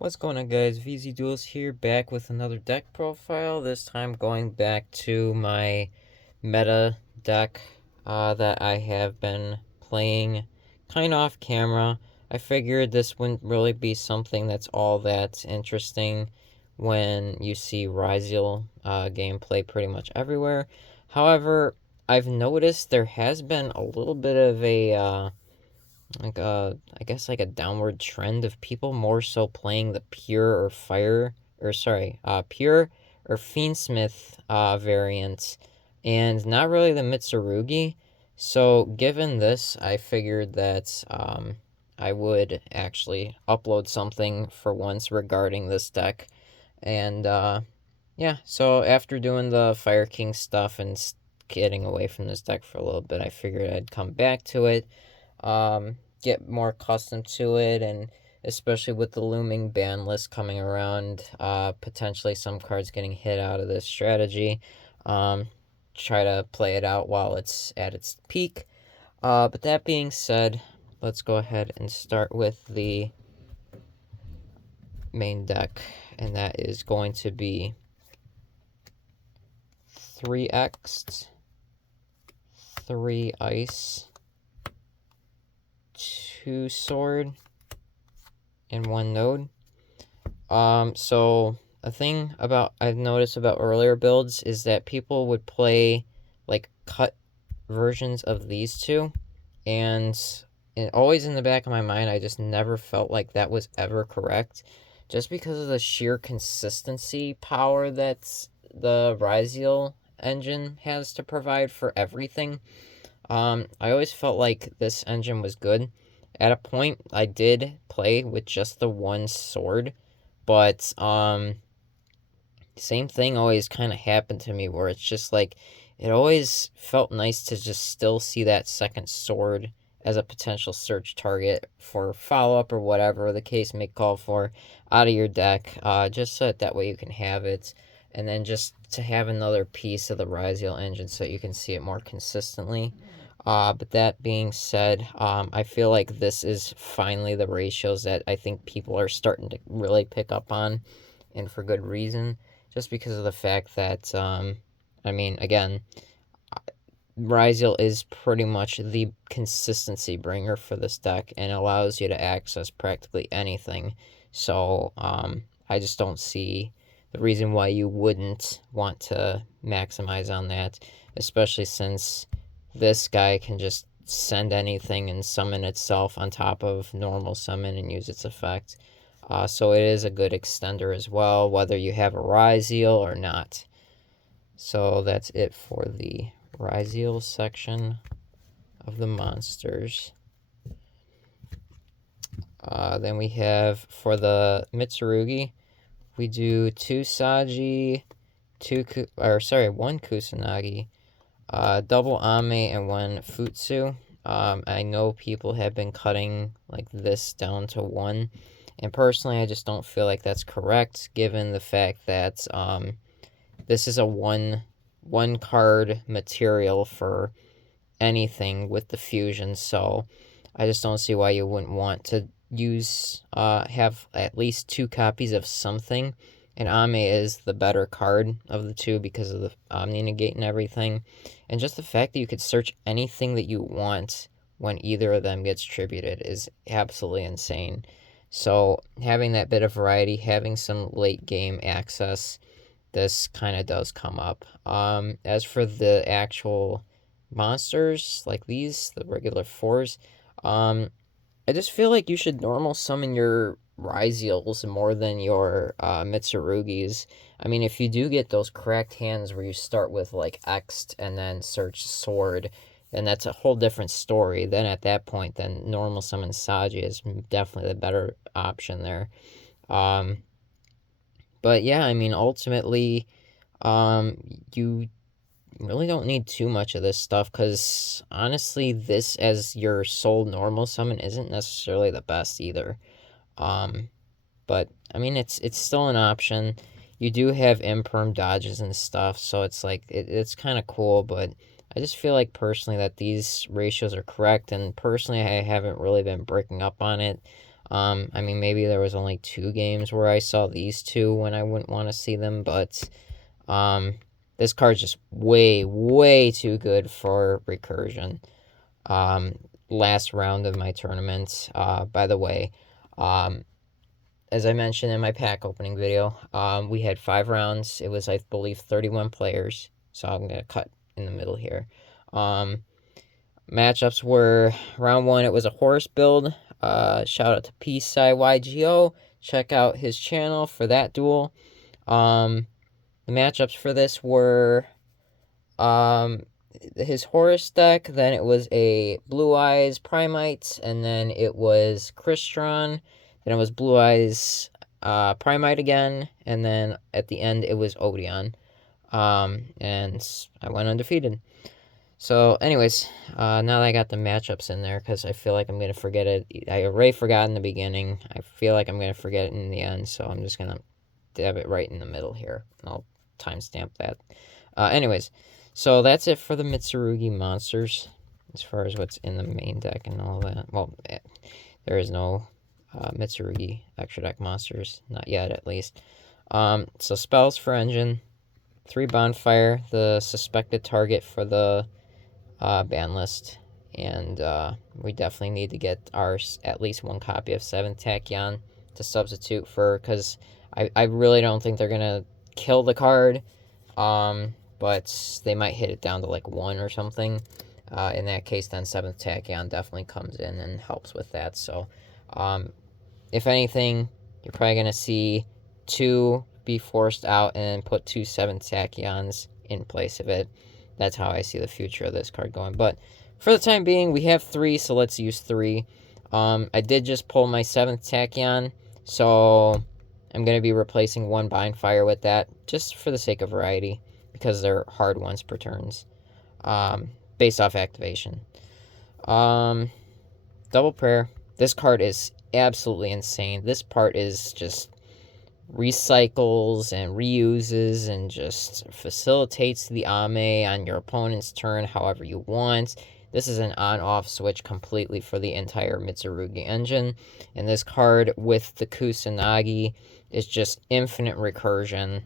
What's going on, guys? VZ Duels here, back with another deck profile. This time going back to my meta deck that I have been playing kind of off camera. I figured this wouldn't really be something that's all that interesting when you see Ryzeal gameplay pretty much everywhere. However, I've noticed there has been a little bit of a I guess like a downward trend of people more so playing the pure or fiendsmith variants, and not really the Mitsurugi. So given this, I figured that I would actually upload something for once regarding this deck. And yeah, so after doing the Fire King stuff and getting away from this deck for a little bit, I figured I'd come back to it, get more accustomed to it, and especially with the looming ban list coming around, potentially some cards getting hit out of this strategy, um, try to play it out while it's at its peak. But that being said, let's go ahead and start with the main deck, and that is going to be 3x, 3 ice, 2 sword, and 1 node. So a thing about I've noticed about earlier builds is that people would play like cut versions of these two, and always in the back of my mind, I just never felt like that was ever correct, just because of the sheer consistency power that the Ryzeal engine has to provide for everything. I always felt like this engine was good. At a point, I did play with just the one sword, but same thing always kind of happened to me where it's just like it always felt nice to just still see that second sword as a potential search target for follow up or whatever the case may call for out of your deck, just so that way you can have it, and then just to have another piece of the Ryzeal engine so you can see it more consistently. But that being said, I feel like this is finally the ratios that I think people are starting to really pick up on, and for good reason, just because of the fact that, again, Ryzeal is pretty much the consistency bringer for this deck and allows you to access practically anything. So, I just don't see the reason why you wouldn't want to maximize on that, especially since this guy can just send anything and summon itself on top of normal summon and use its effect. So it is a good extender as well, whether you have a Ryzeal or not. So that's it for the Ryzeal section of the monsters. Then we have for the Mitsurugi, we do 2 Saji, 1 Kusanagi, double Ame, and 1 Futsu. I know people have been cutting like this down to 1, and personally I just don't feel like that's correct, given the fact that this is a one card material for anything with the fusion, so I just don't see why you wouldn't want to have at least 2 copies of something. And Ame is the better card of the two because of the Omni Negate and everything. And just the fact that you could search anything that you want when either of them gets tributed is absolutely insane. So having that bit of variety, having some late game access, this kind of does come up. As for the actual monsters, like these, the regular 4s, I just feel like you should normal summon your Ryzeals more than your Mitsurugis. I mean, if you do get those cracked hands where you start with like X'd and then search sword, then that's a whole different story. Then at that point, then normal summon Saji is definitely the better option there. But yeah, I mean, ultimately, you really don't need too much of this stuff, because honestly, this as your sole normal summon isn't necessarily the best either. But I mean, it's still an option. You do have imperm dodges and stuff, so it's like it's kind of cool. But I just feel like personally that these ratios are correct, and personally I haven't really been breaking up on it. I mean, maybe there was only 2 games where I saw these 2 when I wouldn't want to see them, but this card's just way, way too good for recursion. Last round of my tournament, by the way, as I mentioned in my pack opening video, we had 5 rounds. It was, I believe, 31 players, so I'm going to cut in the middle here. Matchups were round 1, it was a horse build. Shout out to Peaceai YGO. Check out his channel for that duel. The matchups for this were his Horus deck, then it was a Blue Eyes Primite, and then it was Crystron, then it was Blue Eyes Primite again, and then at the end it was Odeon. And I went undefeated. So, anyways, now that I got the matchups in there, because I feel like I'm going to forget it. I already forgot in the beginning. I feel like I'm going to forget it in the end, so I'm just going to dab it right in the middle here. I'll timestamp that. Anyways, so that's it for the Mitsurugi monsters, as far as what's in the main deck and all that. Well, there is no Mitsurugi extra deck monsters, not yet at least. So spells for engine, 3 bonfire, the suspected target for the ban list, and we definitely need to get at least 1 copy of 7th Tachyon to substitute for, because I really don't think they're gonna kill the card, but they might hit it down to like 1 or something. In that case, then 7th Tachyon definitely comes in and helps with that. So if anything, you're probably gonna see 2 be forced out and put 2 7th Tachyons in place of it. That's how I see the future of this card going. But for the time being, we have 3, so let's use 3. I did just pull my 7th Tachyon, so I'm going to be replacing 1 Bindfire with that, just for the sake of variety, because they're hard ones per turns, based off activation. Double Prayer. This card is absolutely insane. This part is just recycles and reuses and just facilitates the Ame on your opponent's turn however you want. This is an on-off switch completely for the entire Mitsurugi engine. And this card with the Kusanagi is just infinite recursion,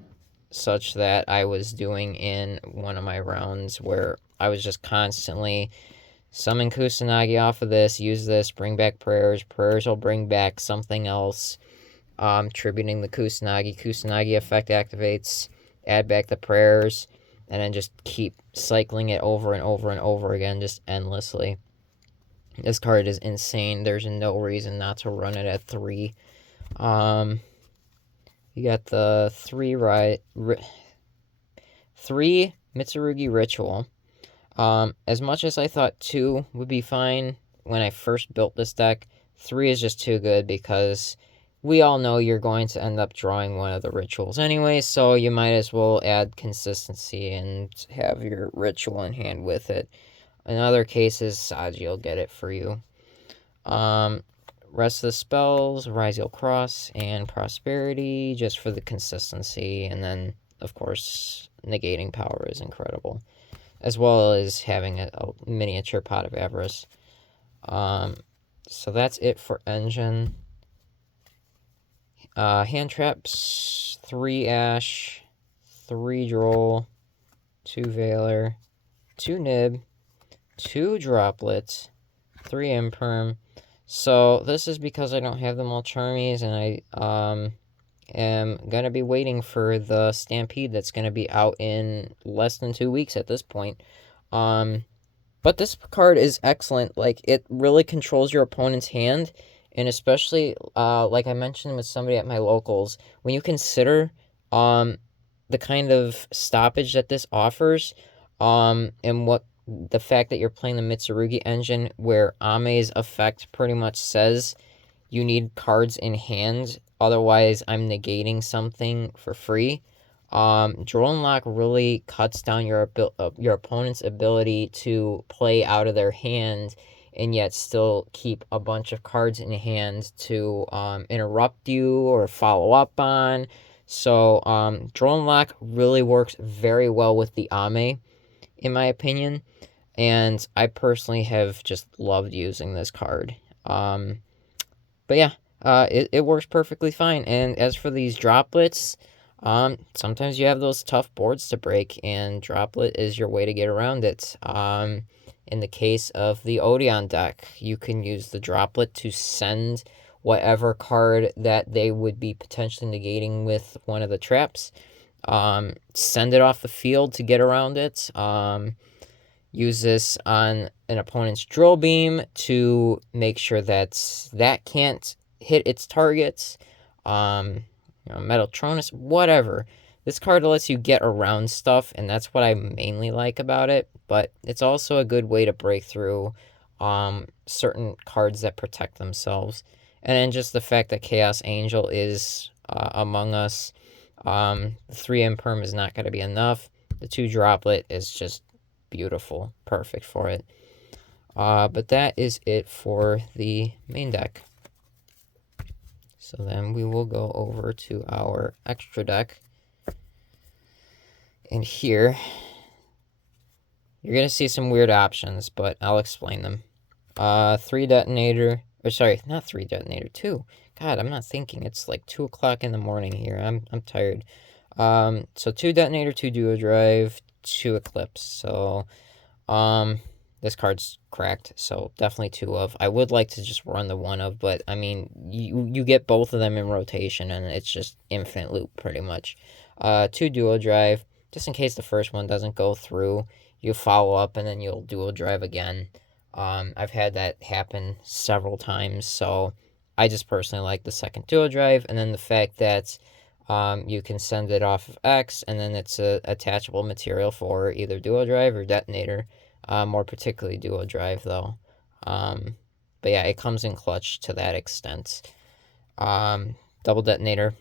such that I was doing in one of my rounds where I was just constantly summon Kusanagi off of this, use this, bring back prayers. Prayers will bring back something else. Tributing the Kusanagi. Kusanagi effect activates, add back the prayers, and then just keep cycling it over and over and over again, just endlessly. This card is insane. There's no reason not to run it at 3. You got the 3 Mitsurugi Ritual. As much as I thought 2 would be fine when I first built this deck, 3 is just too good, because we all know you're going to end up drawing one of the rituals anyway, so you might as well add consistency and have your ritual in hand with it. In other cases, Saji will get it for you. Rest of the spells, Ryzeal Cross and Prosperity, just for the consistency, and then, of course, negating power is incredible, as well as having a miniature Pot of Avarice. So that's it for Engine. Hand traps, 3 Ash, 3 Droll, 2 Veiler, 2 Nib, 2 Droplets, 3 Imperm. So this is because I don't have them all Charmies, and I am going to be waiting for the Stampede that's going to be out in less than 2 weeks at this point. But this card is excellent. Like, it really controls your opponent's hand. And especially, like I mentioned with somebody at my locals, when you consider the kind of stoppage that this offers, and what the fact that you're playing the Mitsurugi engine, where Ame's effect pretty much says you need cards in hand, otherwise I'm negating something for free. Draw and Lock really cuts down your opponent's ability to play out of their hand and yet still keep a bunch of cards in hand to interrupt you or follow up on. So Draw and Lock really works very well with the Ame, in my opinion, and I personally have just loved using this card. But yeah, it works perfectly fine. And as for these droplets, sometimes you have those tough boards to break, and droplet is your way to get around it. In the case of the Odeon deck, you can use the droplet to send whatever card that they would be potentially negating with one of the traps. Send it off the field to get around it. Use this on an opponent's drill beam to make sure that can't hit its targets. Metaltronus, whatever. This card lets you get around stuff, and that's what I mainly like about it. But it's also a good way to break through certain cards that protect themselves. And then just the fact that Chaos Angel is among us. 3 Imperm is not going to be enough. The 2 Droplet is just beautiful. Perfect for it. But that is it for the main deck. So then we will go over to our extra deck. And here, you're going to see some weird options, but I'll explain them. 3 Detonator, or sorry, not 3 Detonator, 2. God, I'm not thinking. It's like 2 o'clock in the morning here. I'm tired. So 2 Detonator, 2 Duo Drive, 2 Eclipse. So, this card's cracked, so definitely 2 of. I would like to just run the 1 of, but I mean, you get both of them in rotation, and it's just infinite loop pretty much. 2 Duo Drive, just in case the first one doesn't go through, you follow up and then you'll Duo Drive again. I've had that happen several times, so I just personally like the second Duo Drive, and then the fact that you can send it off of X, and then it's a attachable material for either Duo Drive or Detonator. More particularly Duo Drive, though. But yeah, it comes in clutch to that extent. Double Detonator.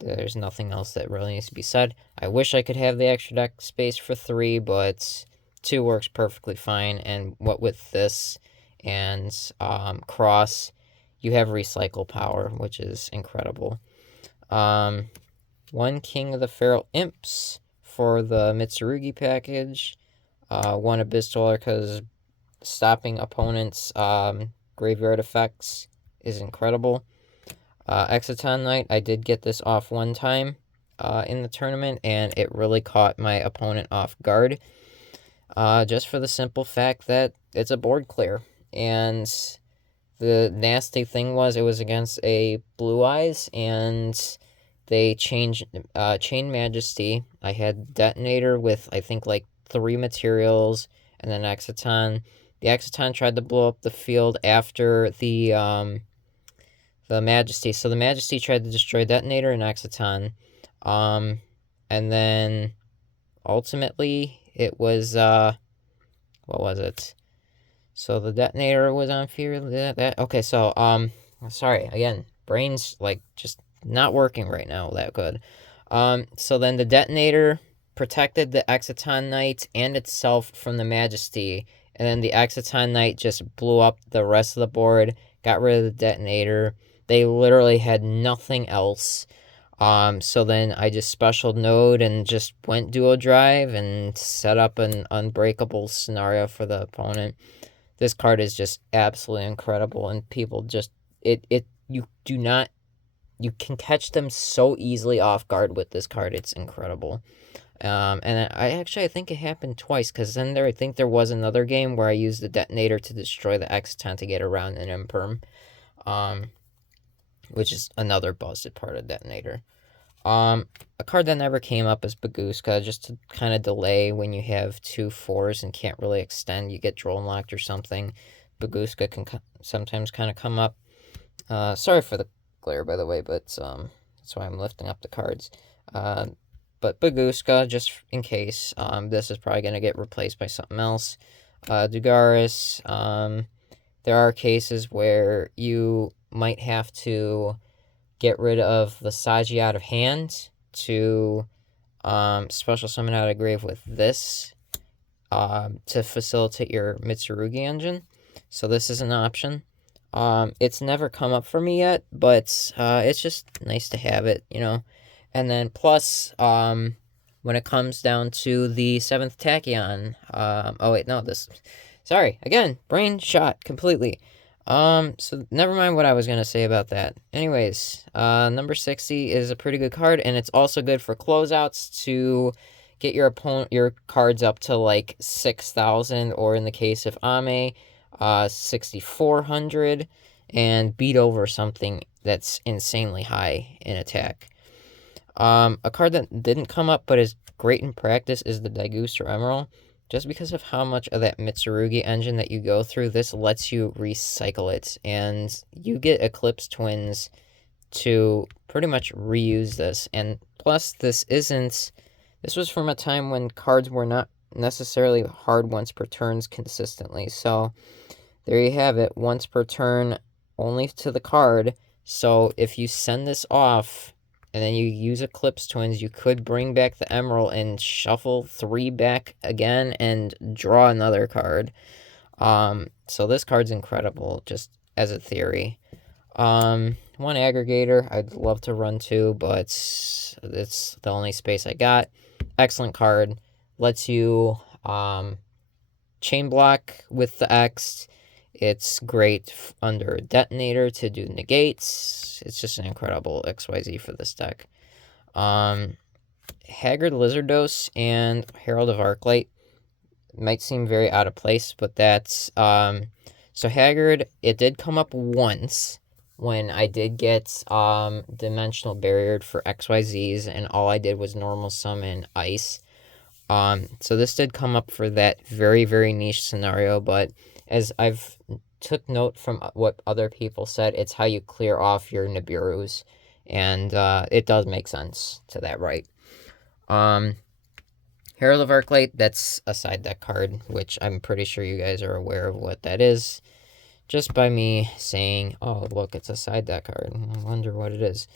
There's nothing else that really needs to be said. I wish I could have the extra deck space for 3, but 2 works perfectly fine. And what with this and Cross, you have recycle power, which is incredible. 1 King of the Feral Imps for the Mitsurugi package. 1 Abyss Dweller, because stopping opponents' graveyard effects is incredible. Exciton Knight, I did get this off one time in the tournament, and it really caught my opponent off guard. Just for the simple fact that it's a board clear. And the nasty thing was it was against a Blue Eyes, and they changed Chain Majesty. I had Detonator with, I think, like 3 materials, and then Exciton. The Exciton tried to blow up the field after the Majesty. So the Majesty tried to destroy Detonator and Exciton. And then ultimately it was what was it? So the Detonator was on field. Okay, so sorry, again, brain's like just not working right now that good. So then the Detonator protected the Exciton Knight and itself from the Majesty, and then the Exciton Knight just blew up the rest of the board, got rid of the Detonator. They literally had nothing else. So then I just special node and just went Duo Drive and set up an unbreakable scenario for the opponent. This card is just absolutely incredible, and people just you can catch them so easily off guard with this card. It's incredible. And I think it happened twice, because then I think there was another game where I used the Detonator to destroy the Exciton to get around an Imperm, which is another busted part of Detonator. A card that never came up is Baguska, just to kind of delay when you have 2 4s and can't really extend. You get Drone Locked or something. Baguska can sometimes kind of come up. Sorry for the glare, by the way, but that's why I'm lifting up the cards. But Baguska, just in case, this is probably going to get replaced by something else. Dugaris, there are cases where you might have to get rid of the Saji out of hand to special summon out of grave with this to facilitate your Mitsurugi engine. So this is an option. It's never come up for me yet, but it's just nice to have it, you know. And then plus, when it comes down to the 7th Tachyon, sorry, again, brain shot completely. So never mind what I was gonna say about that. Anyways, number 60 is a pretty good card, and it's also good for closeouts to get your cards up to like 6,000, or in the case of Ame, 6,400, and beat over something that's insanely high in attack. A card that didn't come up but is great in practice is the Daiguster Emerald. Just because of how much of that Mitsurugi engine that you go through, this lets you recycle it. And you get Eclipse Twins to pretty much reuse this. And plus, this was from a time when cards were not necessarily hard once per turns consistently. So there you have it, once per turn only to the card. So if you send this off and then you use Eclipse Twins, you could bring back the Emerald and shuffle 3 back again and draw another card. So this card's incredible, just as a theory. One aggregator I'd love to run to, but it's the only space I got. Excellent card. Lets you chain block with the X. It's great under Detonator to do negates. It's just an incredible XYZ for this deck. Haggard Lizardos and Herald of Arclight might seem very out of place, but that's... so Haggard, it did come up once when I did get Dimensional Barriered for XYZs, and all I did was normal summon Ice. So this did come up for that very, very niche scenario, but as I've took note from what other people said, it's how you clear off your Nibiru's, and it does make sense to that, right? Herald of Arclight, that's a side deck card, which I'm pretty sure you guys are aware of what that is. Just by me saying, oh, look, it's a side deck card. I wonder what it is.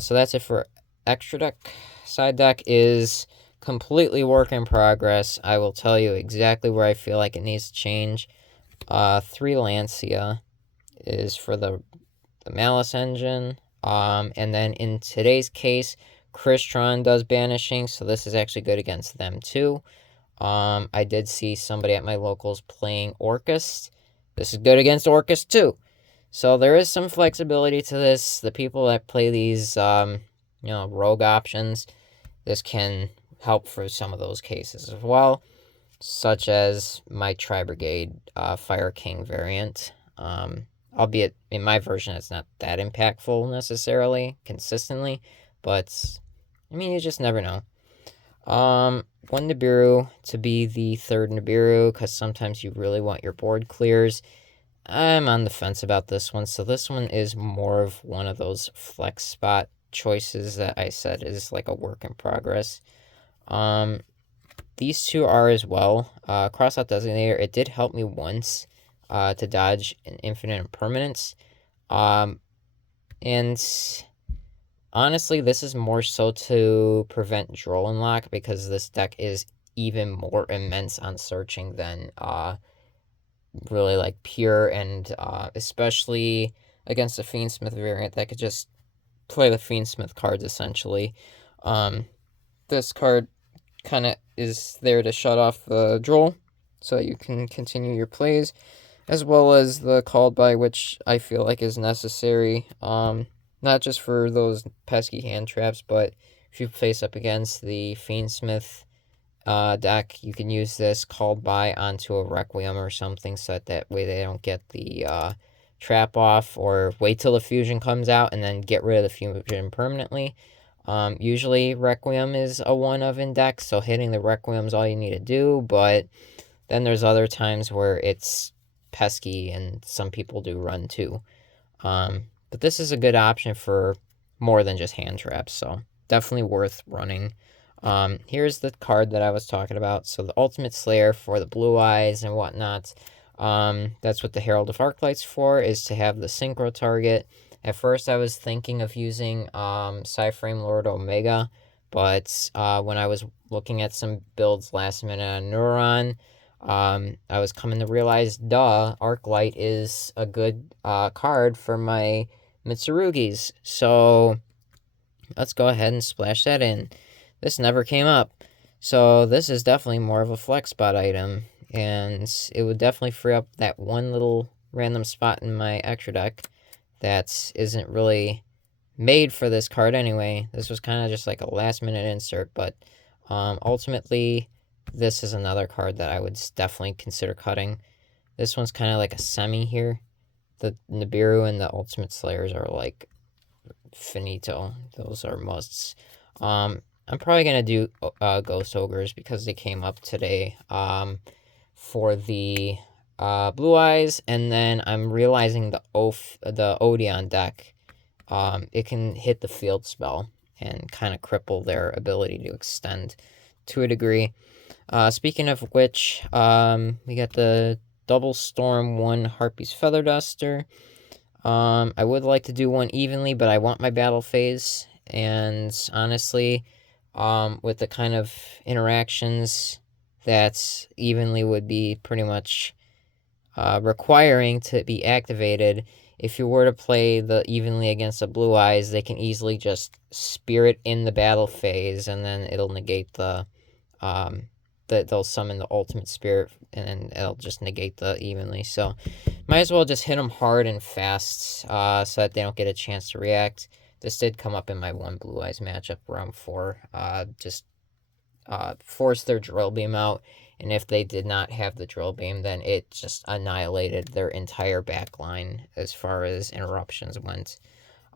So that's it for extra deck. Side deck is completely work in progress. I will tell you exactly where I feel like it needs to change. 3 Lancia is for the Malice engine. And then in today's case, Crystron does banishing, so this is actually good against them too. I did see somebody at my locals playing Orcust. This is good against Orcust too. So there is some flexibility to this. The people that play these, rogue options, this can help for some of those cases as well, such as my Tri-Brigade Fire King variant. Albeit in my version, it's not that impactful necessarily, consistently, but I mean, you just never know. One Nibiru to be the 3rd Nibiru, because sometimes you really want your board clears. I'm on the fence about this one, so this one is more of one of those flex spot choices that I said is like a work in progress. These two are as well. Crossout Designator, it did help me once to dodge an infinite impermanence. And honestly, this is more so to prevent Droll and Lock, because this deck is even more immense on searching than really like pure, and especially against the Fiendsmith variant that could just play the Fiendsmith cards essentially. This card kind of is there to shut off the Droll so that you can continue your plays, as well as the Called By, which I feel like is necessary, not just for those pesky hand traps, but if you face up against the Fiendsmith deck, you can use this Called By onto a Requiem or something, so that way they don't get the trap off, or wait till the fusion comes out and then get rid of the fusion permanently. Usually Requiem is a 1-of in deck, so hitting the Requiem is all you need to do, but then there's other times where it's pesky, and some people do run too. But this is a good option for more than just hand traps, so definitely worth running. Here's the card that I was talking about. So the Ultimate Slayer for the blue eyes and whatnot. That's what the Herald of Arclight's for, is to have the synchro target. At first I was thinking of using Psyframe Lord Omega, but when I was looking at some builds last minute on Neuron, I was coming to realize, Arclight is a good card for my Mitsurugis. So let's go ahead and splash that in. This never came up. So this is definitely more of a flex spot item, and it would definitely free up that one little random spot in my extra deck that isn't really made for this card anyway. This was kind of just like a last minute insert, but ultimately, this is another card that I would definitely consider cutting. This one's kind of like a semi here. The Nibiru and the Ultimate Slayers are like finito. Those are musts. I'm probably gonna do Ghost Ogres because they came up today for the Blue Eyes, and then I'm realizing the Odeon deck, it can hit the field spell and kind of cripple their ability to extend to a degree. Speaking of which, we got the Double Storm 1 Harpy's Feather Duster. I would like to do one evenly, but I want my battle phase. And honestly, with the kind of interactions that evenly would be pretty much requiring to be activated, if you were to play the evenly against the Blue Eyes, they can easily just Spirit in the battle phase, and then it'll negate they'll summon the Ultimate Spirit, and then it'll just negate the evenly. So might as well just hit them hard and fast so that they don't get a chance to react. This did come up in my one Blue Eyes matchup, round 4. Just force their Drill Beam out, and if they did not have the Drill Beam, then it just annihilated their entire back line as far as interruptions went.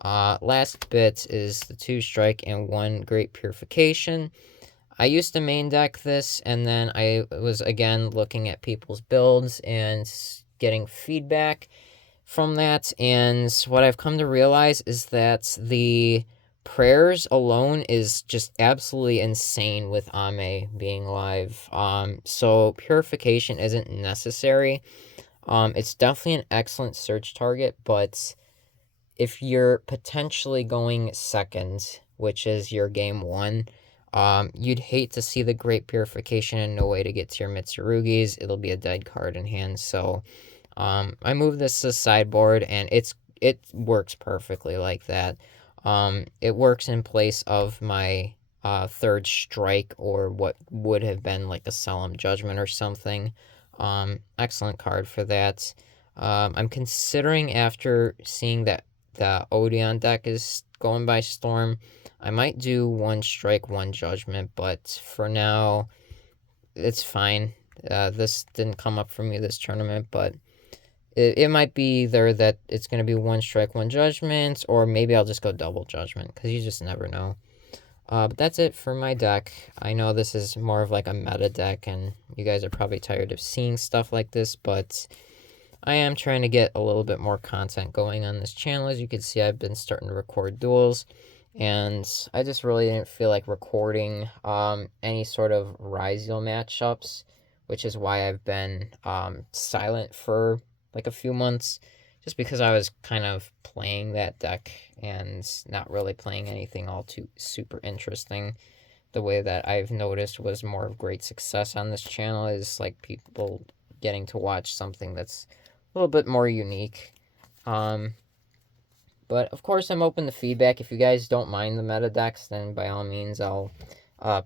Last bit is the 2 Strike and 1 Great Purification. I used to main deck this, and then I was again looking at people's builds and getting feedback from that, and what I've come to realize is that the prayers alone is just absolutely insane with Ame being live. So purification isn't necessary. It's definitely an excellent search target, but if you're potentially going second, which is your game 1, you'd hate to see the Great Purification and no way to get to your Mitsurugis. It'll be a dead card in hand, so I moved this to the sideboard, and it works perfectly like that. It works in place of my 3rd Strike, or what would have been like a Solemn Judgment or something. Excellent card for that. I'm considering, after seeing that the Odeon deck is going by storm, I might do 1 Strike, 1 Judgment, but for now, it's fine. This didn't come up for me this tournament, but it might be either that it's going to be 1 Strike, 1 Judgment, or maybe I'll just go double Judgment, because you just never know. But that's it for my deck. I know this is more of like a meta deck, and you guys are probably tired of seeing stuff like this, but I am trying to get a little bit more content going on this channel. As you can see, I've been starting to record duels, and I just really didn't feel like recording any sort of Ryzeal matchups, which is why I've been silent for like a few months, just because I was kind of playing that deck and not really playing anything all too super interesting. The way that I've noticed was more of great success on this channel is like people getting to watch something that's a little bit more unique. But of course, I'm open to feedback. If you guys don't mind the meta decks, then by all means, I'll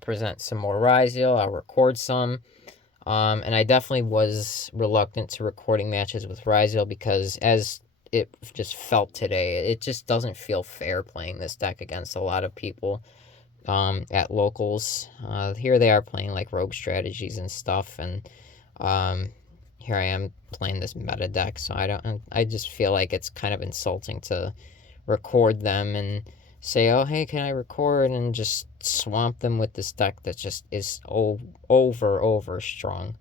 present some more Ryzeal. I'll record some. And I definitely was reluctant to recording matches with Ryzeal because, as it just felt today, it just doesn't feel fair playing this deck against a lot of people at locals. Here they are playing like rogue strategies and stuff, and here I am playing this meta deck, so I just feel like it's kind of insulting to record them and say, oh, hey, can I record, and just swamp them with this deck that just is over strong,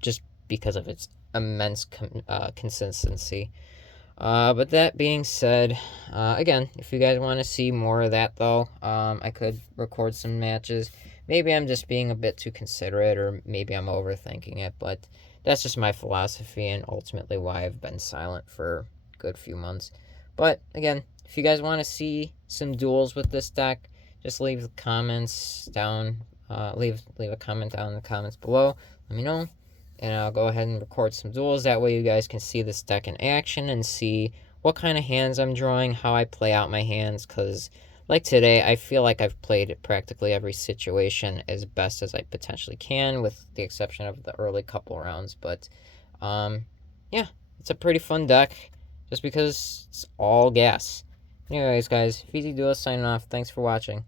just because of its immense consistency. But that being said, again, if you guys want to see more of that, though, I could record some matches. Maybe I'm just being a bit too considerate, or maybe I'm overthinking it, but that's just my philosophy and ultimately why I've been silent for a good few months. But again, if you guys want to see some duels with this deck, just leave comments down. Leave a comment down in the comments below. Let me know, and I'll go ahead and record some duels. That way you guys can see this deck in action and see what kind of hands I'm drawing, how I play out my hands, because like today, I feel like I've played practically every situation as best as I potentially can, with the exception of the early couple rounds. But yeah, it's a pretty fun deck, just because it's all gas. Anyways, guys, VZ Duelist signing off. Thanks for watching.